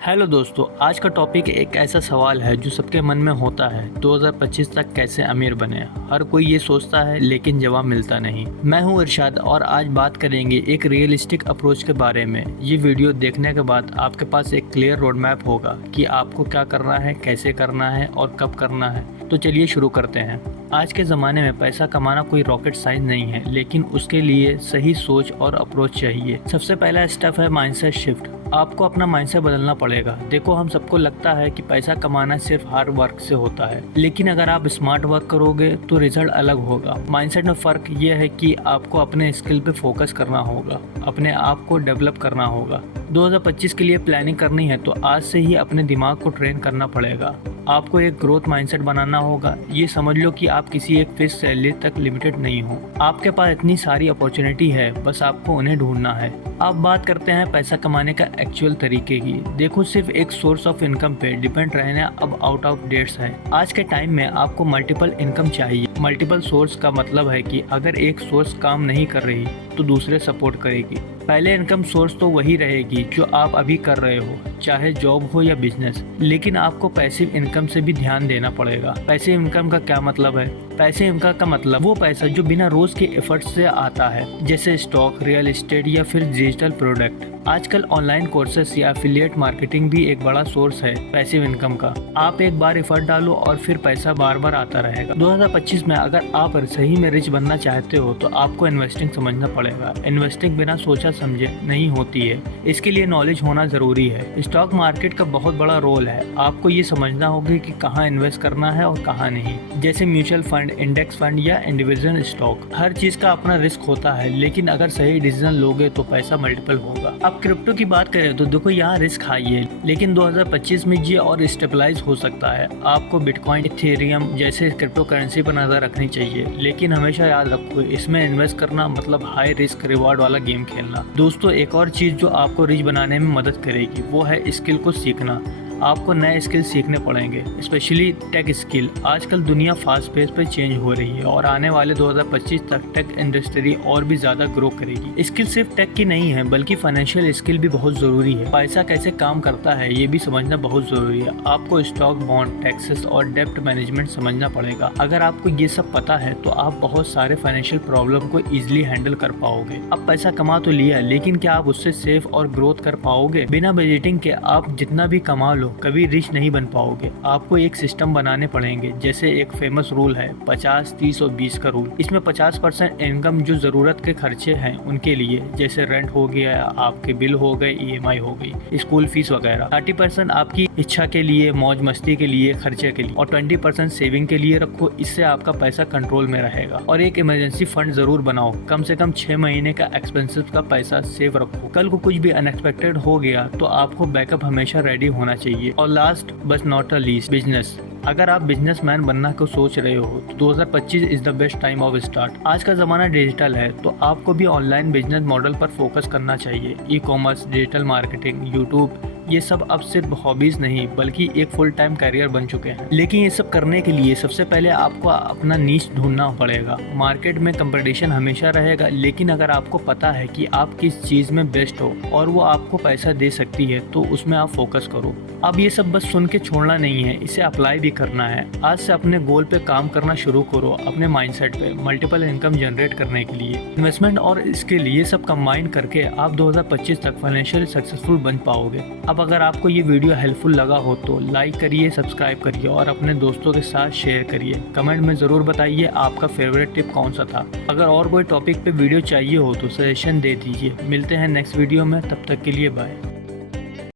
Hello दोस्तों, आज का टॉपिक एक ऐसा सवाल है जो सबके मन में होता है। 2025 तक कैसे अमीर बने। हर कोई ये सोचता है लेकिन जवाब मिलता नहीं। मैं हूं इरशाद और आज बात करेंगे एक रियलिस्टिक अप्रोच के बारे में। ये वीडियो देखने के बाद आपके पास एक क्लियर रोड मैप होगा कि आपको क्या करना है, कैसे करना है और कब करना है। तो चलिए शुरू करते हैं। आज के ज़माने में पैसा कमाना कोई रॉकेट साइंस नहीं है, लेकिन उसके लिए सही सोच और अप्रोच चाहिए। सबसे पहला स्टेप है माइंडसेट शिफ्ट। आपको अपना माइंडसेट बदलना पड़ेगा। देखो, हम सबको लगता है कि पैसा कमाना सिर्फ हार्ड वर्क से होता है, लेकिन अगर आप स्मार्ट वर्क करोगे तो रिजल्ट अलग होगा। माइंडसेट में फ़र्क ये है कि आपको अपने स्किल पे फोकस करना होगा, अपने आप को डेवलप करना होगा। 2025 के लिए प्लानिंग करनी है तो आज से ही अपने दिमाग को ट्रेन करना पड़ेगा। आपको एक ग्रोथ माइंडसेट बनाना होगा। ये समझ लो कि आप किसी एक फिक्स सैलरी तक लिमिटेड नहीं हो। आपके पास इतनी सारी अपॉर्चुनिटी है, बस आपको उन्हें ढूंढना है। अब बात करते हैं पैसा कमाने का एक्चुअल तरीके की। देखो, सिर्फ एक सोर्स ऑफ इनकम पे डिपेंड रहना अब आउट ऑफ डेट्स है। आज के टाइम में आपको मल्टीपल इनकम चाहिए। मल्टीपल सोर्स का मतलब है कि अगर एक सोर्स काम नहीं कर रही तो दूसरे सपोर्ट करेगी। पहले इनकम सोर्स तो वही रहेगी जो आप अभी कर रहे हो, चाहे जॉब हो या बिजनेस, लेकिन आपको पैसिव इनकम से भी ध्यान देना पड़ेगा। पैसिव इनकम का क्या मतलब है? पैसिव इनकम का मतलब वो पैसा जो बिना रोज के एफर्ट से आता है, जैसे स्टॉक, रियल एस्टेट या फिर डिजिटल प्रोडक्ट। आजकल ऑनलाइन कोर्सेस या एफिलिएट मार्केटिंग भी एक बड़ा सोर्स है पैसिव इनकम का। आप एक बार एफर्ट डालो और फिर पैसा बार बार आता रहेगा। 2025 में अगर आप सही में रिच बनना चाहते हो तो आपको इन्वेस्टिंग समझना पड़ेगा। इन्वेस्टिंग बिना सोचा समझे नहीं होती है, इसके लिए नॉलेज होना जरूरी है। स्टॉक मार्केट का बहुत बड़ा रोल है। आपको ये समझना होगा कि कहाँ इन्वेस्ट करना है और कहाँ नहीं, जैसे म्यूचुअल फंड, इंडेक्स फंड या इंडिविजुअल स्टॉक। हर चीज का अपना रिस्क होता है, लेकिन अगर सही डिसीजन लोगे तो पैसा मल्टीपल होगा। अब क्रिप्टो की बात करें तो देखो, यहाँ रिस्क हाई है, लेकिन 2025 में ये और स्टेबलाइज हो सकता है। आपको बिटकॉइन, इथेरियम जैसे क्रिप्टो करेंसी पर नजर रखनी चाहिए, लेकिन हमेशा याद रखो, इसमें इन्वेस्ट करना मतलब हाई रिस्क रिवार्ड वाला गेम खेलना। दोस्तों, एक और चीज जो आपको रिच बनाने में मदद करेगी वो है स्किल को सीखना। आपको नए स्किल सीखने पड़ेंगे, स्पेशली टेक स्किल। आजकल दुनिया फास्ट पेस पे चेंज हो रही है और आने वाले 2025 तक टेक इंडस्ट्री और भी ज्यादा ग्रो करेगी। स्किल सिर्फ टेक की नहीं है, बल्कि फाइनेंशियल स्किल भी बहुत जरूरी है। पैसा कैसे काम करता है ये भी समझना बहुत जरूरी है। आपको स्टॉक, बॉन्ड, टैक्सेस और डेप्ट मैनेजमेंट समझना पड़ेगा। अगर आपको ये सब पता है तो आप बहुत सारे फाइनेंशियल प्रॉब्लम को इजिली हैंडल कर पाओगे। अब पैसा कमा तो लिया, लेकिन क्या आप उससे सेफ और ग्रोथ कर पाओगे? बिना बजटिंग के आप जितना भी कमा लो, कभी रिच नहीं बन पाओगे। आपको एक सिस्टम बनाने पड़ेंगे। जैसे एक फेमस रूल है 50, 30 और 20 का रूल। इसमें 50% इनकम जो जरूरत के खर्चे हैं उनके लिए, जैसे रेंट हो गया, आपके बिल हो गए, EMI हो गई, स्कूल फीस वगैरह। 30% आपकी इच्छा के लिए, मौज मस्ती के लिए, खर्चे के लिए, और 20% सेविंग के लिए रखो। इससे आपका पैसा कंट्रोल में रहेगा। और एक इमरजेंसी फंड जरूर बनाओ। कम से कम 6 महीने का एक्सपेंसिव का पैसा सेव रखो। कल को कुछ भी अनएक्सपेक्टेड हो गया तो आपको बैकअप हमेशा रेडी होना चाहिए। और last but not least, business. अगर आप बिजनेसमैन बनना को सोच रहे हो तो 2025 is the best time of start. आज का जमाना डिजिटल है तो आपको भी ऑनलाइन बिजनेस मॉडल पर फोकस करना चाहिए। ई-कॉमर्स, डिजिटल मार्केटिंग, यूट्यूब, ये सब अब सिर्फ हॉबीज नहीं बल्कि एक फुल टाइम करियर बन चुके हैं। लेकिन ये सब करने के लिए सबसे पहले आपको अपना नीश ढूंढना पड़ेगा। मार्केट में कंपटीशन हमेशा रहेगा, लेकिन अगर आपको पता है कि आप किस चीज में बेस्ट हो और वो आपको पैसा दे सकती है तो उसमें आप फोकस करो। अब ये सब बस सुन के छोड़ना नहीं है, इसे अप्लाई भी करना है। आज से अपने गोल पे काम करना शुरू करो, अपने माइंडसेट पे मल्टीपल इनकम जनरेट करने के लिए। इन्वेस्टमेंट और स्किल ये सब कंबाइन करके आप 2025 तक फाइनेंशियल सक्सेसफुल बन पाओगे। अब अगर आपको ये वीडियो हेल्पफुल लगा हो तो लाइक करिए, सब्सक्राइब करिए और अपने दोस्तों के साथ शेयर करिए। कमेंट में ज़रूर बताइए आपका फेवरेट टिप कौन सा था। अगर और कोई टॉपिक पे वीडियो चाहिए हो तो सजेशन दे दीजिए। मिलते हैं नेक्स्ट वीडियो में, तब तक के लिए बाय।